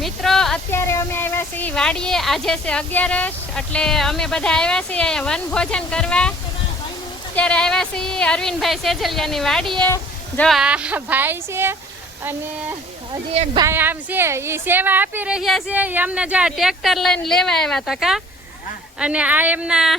મિત્રો અત્યારે અમે આવ્યા છીએ વાડીએ. આજે છે 11 એટલે અમે બધા આવ્યા છીએ અહીંયા વનભોજન કરવા. અત્યારે આવ્યા છીએ અરવિંદભાઈ સેજલિયાની વાડીએ. જો આ ભાઈ છે અને હજી એક ભાઈ આમ છે, એ સેવા આપી રહ્યા છે. એ અમને જો આ ટ્રેક્ટર લઈને લેવા આવ્યા હતા કા. અને આ એમના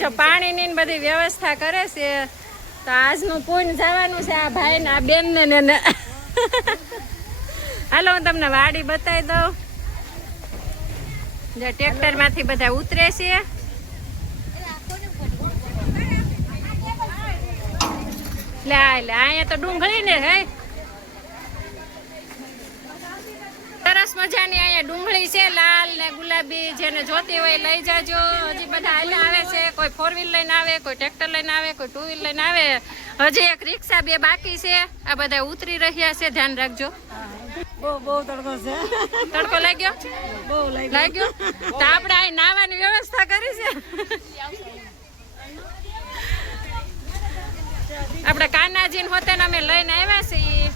જો પાણીની બધી વ્યવસ્થા કરે છે. તો આજનું પુણ્ય જવાનું છે આ ભાઈ ને આ બેન ને. હાલો હું તમને વાડી બતાવી દઉં. જે ટ્રેક્ટર માંથી બધા ઉતરે છે. લે અહીંયા તો ડુંગળી ને હે સરસ મજાની અહીંયા ડુંગળી છે, લાલ ને ગુલાબી. જેને જોતી હોય લઈ જાજો. હજી બધા હાલે આવે છે. કોઈ 4 વ્હીલ લઈને આવે, કોઈ ટ્રેક્ટર લઈને આવે, કોઈ 2 વ્હીલ લઈને આવે. હજી એક રિક્ષા 2 બાકી છે. આ બધા ઉતરી રહ્યા છે, ધ્યાન રાખજો. બહુ તડકો છે. તડકો લાગ્યો? બહુ લાગ્યો. તો આપણે અહીં નાવાની વ્યવસ્થા કરી છે. આપણે કાનાજીને હોતે અમે લઈને આવ્યા છીએ.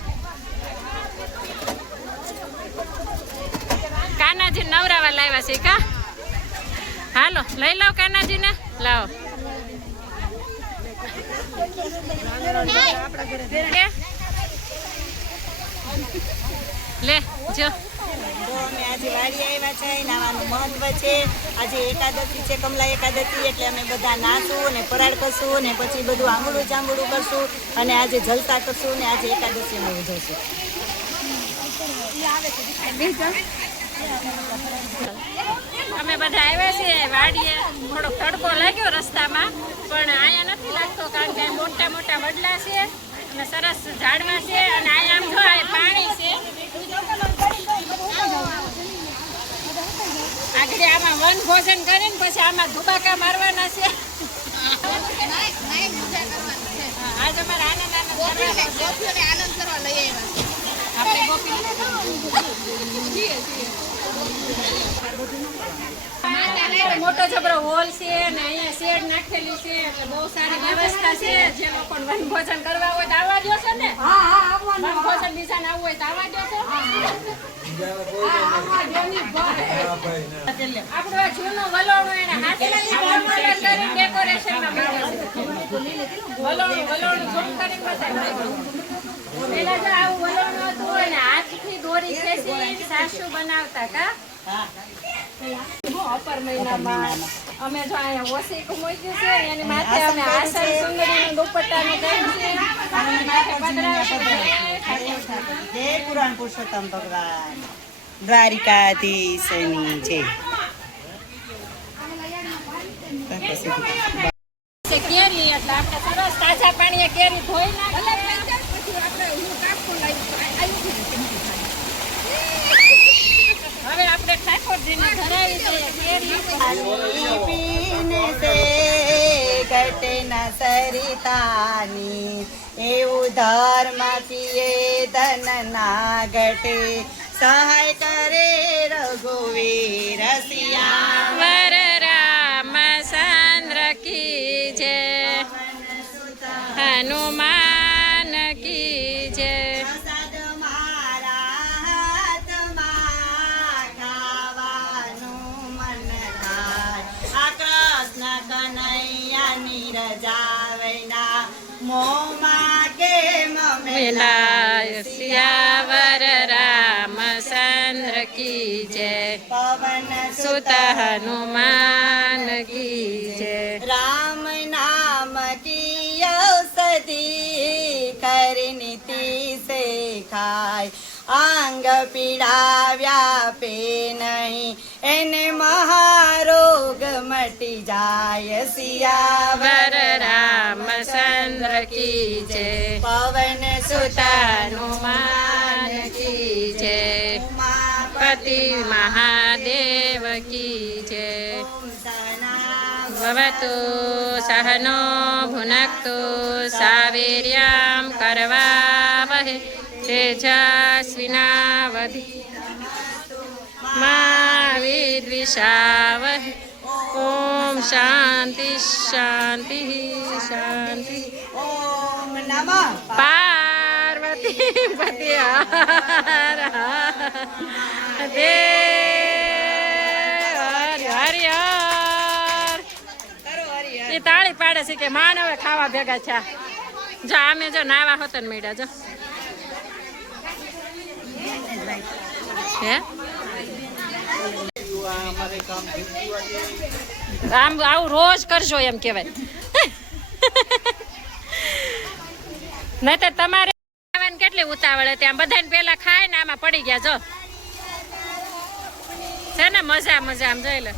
કાનાજી નવરાવા લાવ્યા છે કા. હાલો લઈ લાવ કાનાજીને. લાવો લે જો. અમે આજે વાડી આવ્યા છે. નાવાનું મહત્વ છે. આજે એકાદશી છે, કમલા એકાદશી. એટલે અમે બધા નાચું ને ફરાળ કરશું ને પછી બધું આંબળું જાંબળું કરશું અને આજે જલસા કરશું ને આજે એકાદશી અમે ઉજવશું. અમે બધા આવ્યા છીએ વાડીએ. થોડોક તડકો લાગ્યો રસ્તામાં, પણ અહીંયા નથી લાગતો કારણ કે મોટા મોટા વડલા છે અને સરસ ઝાડવા છે. અને અહીંયા આમ જો પાણી છે. આગળ આમાં વન ભોજન કરીને પછી આમાં ધુબાકા મારવાના છે. આજ અમારે આનંદ કરવા લઈ આવ્યા. મોટો જબરો હોલ છે અને અહીંયા શેડ નાખેલી છે. એટલે બહુ સારી વ્યવસ્થા છે. જે લોકો વન ભોજન કરવા હોય તો આવવા દો છો ને. વન ભોજન બીજા ના આવવું હોય તો આવવા દો છો. આપણું આ જૂનું વલોણું એને હાથથી ડેકોરેશનમાં વલોણું ઝૂમ કરીને બતાવ્યું. પેલા જો આવું વલોણું હતું અને હાથથી દોરી ખેંચી સાસુ બનાવતા કા. અપર મહિનામાં અમે જો અહીંયા ઓશીક મૂક્યું છે. એની માથે અમે આસન સુંદરીનું દુપટ્ટાનું કર્યું છે. માથે જય પુરાણ પુરુષોત્તમ ભગવાન દ્વારિકાધીશની જય. કેરી એટલે આપણે સરસ તાજા પાણીએ કેરી ધોઈ નાખીએ. હવે આપણે ઠાકોરજીને ધરાવી દઈએ કેરી. પીને તે ઘટે ન સરિતાની એવું ધર્મ પીએ ધન ના ઘટે. સહાય કરે રઘુવીર વર રામચંદ્ર કી જય. હનુમાન કી જય. રજાવના મોમાં કે મમેલા સિયાવર રામચંદ્ર કી જય. પવન સુત હનુમાન કી જય. રામ નામ કી ઔષધિ કરનીતિ સે ખાય. આંગ પીડા વ્યાપે નહીં એને મહારોગ મટી જાય. સિયાવર રામચંદ્ર કી જય. પવન સુત હનુમાન કી જય. પતિ મહાદેવ કી જય. ભવતુ સહનો ભુનક્તુ સાવીર્યમ કરવાવહે તેજસ્વિનાવધિ મા વિદ્વિષાવહે. ઓમ શાંતિ શાંતિ શાંતિ. ઓમ નમઃ પાર્વતી પતિ હર હરિ હર. એ તાળી પાડે છે કે માન હવે ખાવા ભેગા છે. જો અમે જો નાવા હોતન મેળ્યા જો હે આમ આવું રોજ કરજો એમ કેવાય. નહીં તો તમારે કેટલી ઉતાવળ હતી. આમ બધાને પેલા ખાય ને આમાં પડી ગયા જો છે ને મજા મજા આમ જોઈ લે.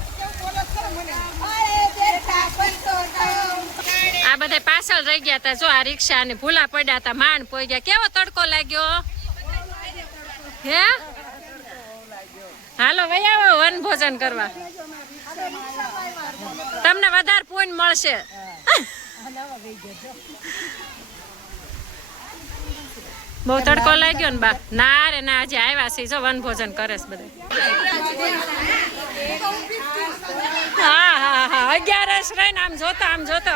આ બધા પાછળ રહી ગયા હતા જો આ રિક્ષા ને ભૂલા પડ્યા હતા માંડ પોઈ ગયા. કેવો તડકો લાગ્યો હે. હાલો વઈ આવો વન ભોજન કરવા તમને વધારે પૂન મળશે. બહુ તડકો લાગ્યો ને બા. ના રે ના આજે આવ્યા છે જો વન ભોજન કરે છે બધા. હા હા હા 11 રહીને આમ જોતો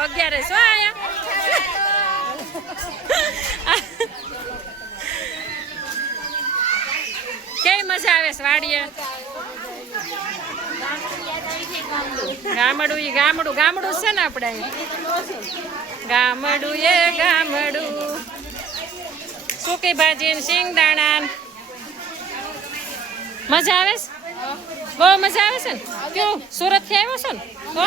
11 શું આયા. કેવી મજા આવે છે વાડીએ. ગામડું ઈ ગામડું છે ને આપણે ગામડું એ ગામડું. સૂકી ભાજી ને શિંગદાણા મજા આવે છે. બહુ મજા આવે છે ને. કેવું સુરત થી આવ્યો છો ને તો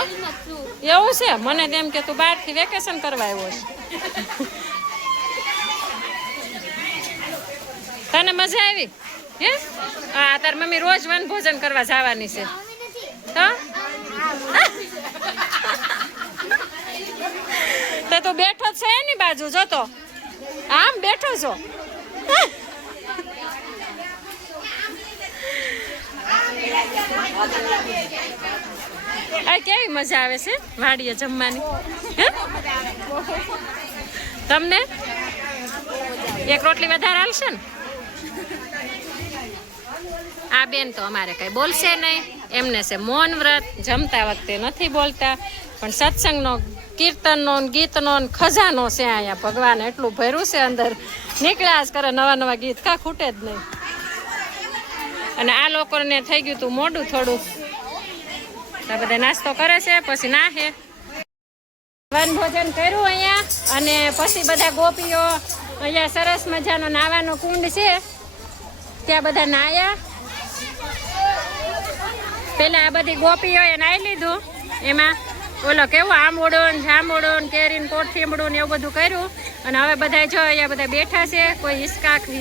એવું છે. મને તેમ કે તું બહાર થી વેકેશન કરવા આવ્યો છે. તને મજા આવી હે. હા તાર મમ્મી રોજ વન ભોજન કરવા જવાની છે તો તું બેઠો છે એની બાજુ જોતો આમ બેઠો છો. આ કેવી મજા આવે છે વાડીએ જમવાની. તમને એક રોટલી વધારે હાલશે ને. આ બેન તો અમારે કઈ બોલશે નહીં. એમને છે મૌન વ્રત. જમતા વખતે નથી બોલતા પણ સત્સંગનો કીર્તનનો ગીતનો ખજાનો છે અહીંયા. ભગવાન એટલું ભર્યું છે અંદર નીકળ્યા જ કરે નવા ગીત કા ખૂટે જ નહીં. અને આ લોકોને થઈ ગયું તું મોડું થોડું તો બધા નાસ્તો કરે છે પછી નાહે. વન ભોજન કર્યું અહીંયા અને પછી બધા ગોપીઓ અહીંયા સરસ મજાનો નાવાનો કુંડ છે ત્યાં બધા નાયા. પેલા આ બધી ગોપીઓએ નાહી લીધું. એમાં ઓલો કેવું આંબોડો ને જાંબોડો ને કેરી ને કોઠીમડું ને એવું બધું કર્યું. અને હવે બધા જો અહીંયા બધા બેઠા છે. કોઈ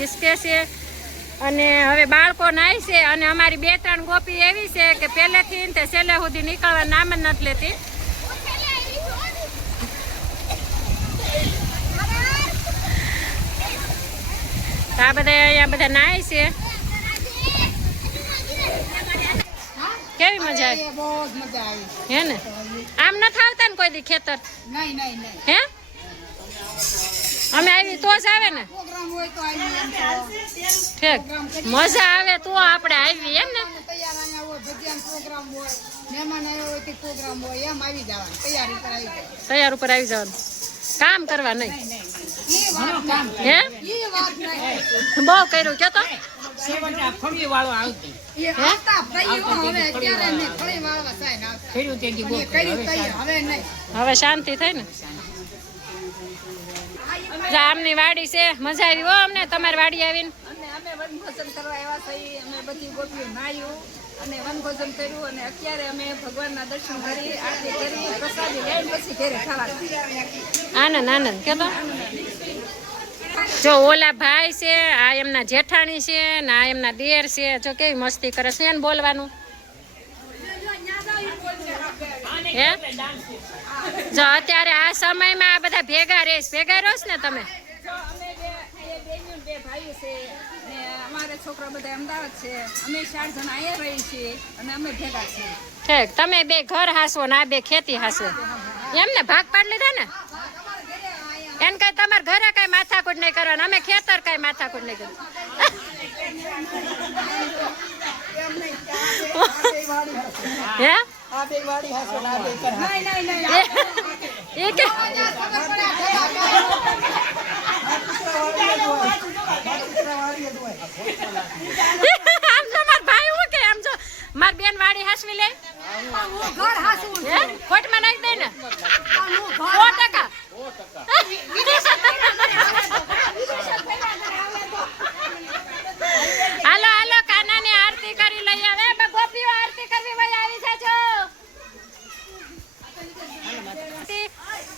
હિસકે છે અને હવે બાળકો નાય છે. અને અમારી 2-3 ગોપી એવી છે કે પહેલેથી ને તે છેલ્લે સુધી નીકળવા નામ જ નથી લેતી. આ બધા અહીંયા બધા નાય છે. કેવી મજા આવી. બહુ મજા આવી હે ને. આમ નથી આવતા ને કોઈ દી ખેતર હે. અમે આવી તો જ આવે ને. ઠીક મજા આવે તો આપણે આવી એમ ને. તૈયાર ઉપર આવી જવાનું કામ કરવા નહીં હે. બહુ કર્યું કે તો હવે શાંતિ થઈ ને. આમની વાડી છે મજા આવી હો અમને તમારી વાડી આવીને. અમે વનભોજન કરવા આવ્યા છીએ. અમે બધી ગોપીઓ નાહ્યું અને વનભોજન કર્યું અને અત્યારે અમે ભગવાનના દર્શન કરી આરતી કરી પ્રસાદી લઈને પછી ઘરે ખાવા. આનંદ કે તો જો ઓલા ભાઈ છે આ એમના જેઠાણી છે ને આ એમના દેર છે. જો કેવી મસ્તી કરે છે ને બોલવાનું હે. જો અત્યારે આ સમયમાં આ બધા ભેગા રહો ને તમે. બે ભાઈઓ છે ને અમારા છોકરા બધા અમદાવાદ છે. અમે 4 જણા અહીંયા રહી છીએ અને અમે ભેગા છીએ. ઠીક તમે બે ઘર હાસવો ને આ બે ખેતી હાસવો એમને ભાગ પાડી લીધા ને. એમ કઈ તમારે ઘરે કઈ માથાકૂટ નહીં કરવાનું. અમે ખેતર કઈ માથાકૂટ નહીં કરવાનું હે. આ બે વાળી હાસો ના બે કર એ કે આમ જો માર ભાઈ હું કે આમ જો માર બેન વાડી હાસવી લે હે ખોટમાં નાખી દે ને 100%. હાલો હાલો કાનાની આરતી કરી લઈ આવે બે ગોપીઓ આરતી કરવી ભાઈ આવી જાજો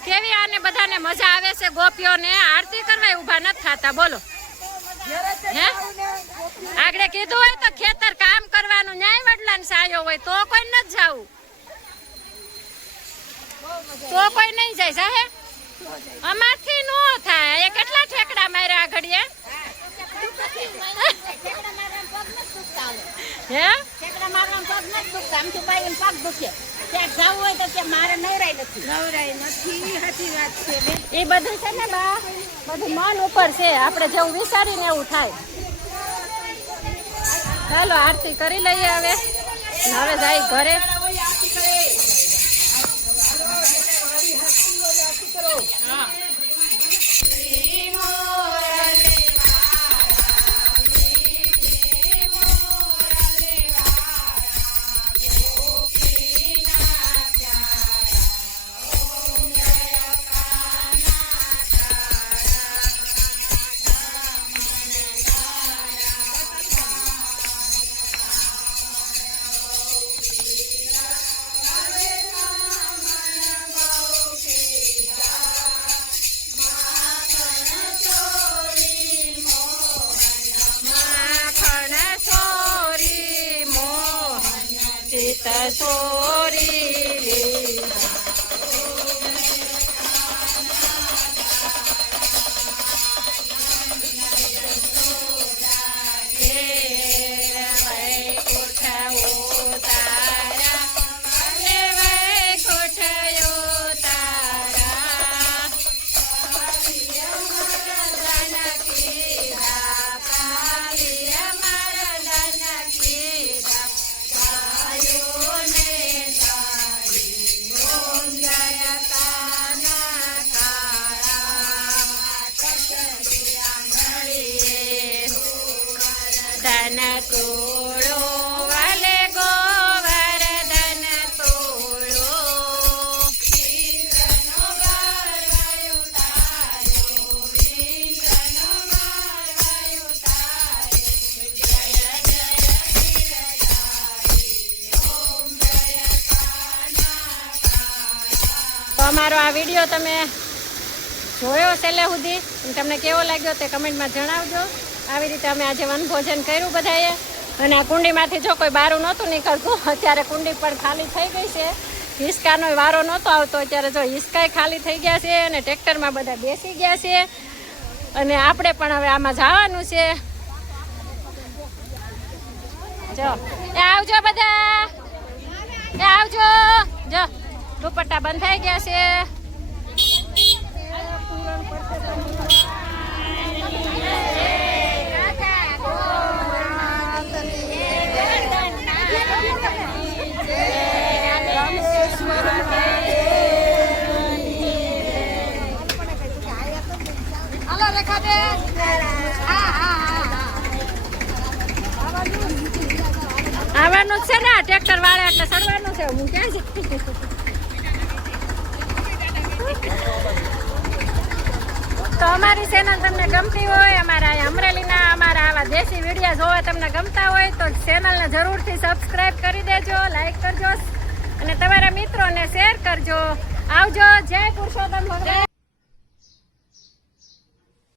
કેવી આને બધાને મજા આવે છે ગોપીઓને આરતી કરવા ઊભા નથી થતા બોલો હે આગળ કીધું હોય તો ખેતર કામ કરવાનું ન્યાય વડલાને સાયો હોય તો કોઈ નથી જાવું તો કોઈ નહીં જાય સાહે અમારથી નો થાય એ કેટલા ઠેકડા માર્યા ઘડીએ હે એ બધું છે ને બા બધું મન ઉપર છે આપણે જેવું વિચારીને એવું થાય ચાલો આરતી કરી લઈએ હવે જાય ઘરે સોરી ધન તોડો વાલે ગોવર્ધન તોડો તો અમારો આ વિડીયો તમે જોયો છેલ્લે સુધી તમને કેવો લાગ્યો તે કમેન્ટમાં જણાવજો આવી રીતે અમે આજે વનભોજન કર્યું બધાએ અને આ કુંડીમાંથી જો કોઈ બારું નહોતું નીકળતું અત્યારે કુંડી પણ ખાલી થઈ ગઈ છે હિસકાનો વારો નહોતો આવતો અત્યારે જો હિસકાય ખાલી થઈ ગયા છે અને ટ્રેક્ટરમાં બધા બેસી ગયા છે અને આપણે પણ હવે આમાં જવાનું છે જો એ આવજો બધા એ આવજો જો દુપટ્ટા બંધાઈ ગયા છે આવવાનું છે ને ટ્રેક્ટર વાળા એટલે ચડવાનું છે હું ક્યાં છે તો અમારી ચેનલ તમને ગમતી હોય અમારા અમરેલીના અમારા આવા દેશી વિડીયો જોવા તમને ગમતા હોય તો ચેનલને જરૂરથી સબસ્ક્રાઇબ કરી દેજો લાઈક કરજો અને તમારા મિત્રોને શેર કરજો આવજો જય પુરુષોત્તમ ભગવાન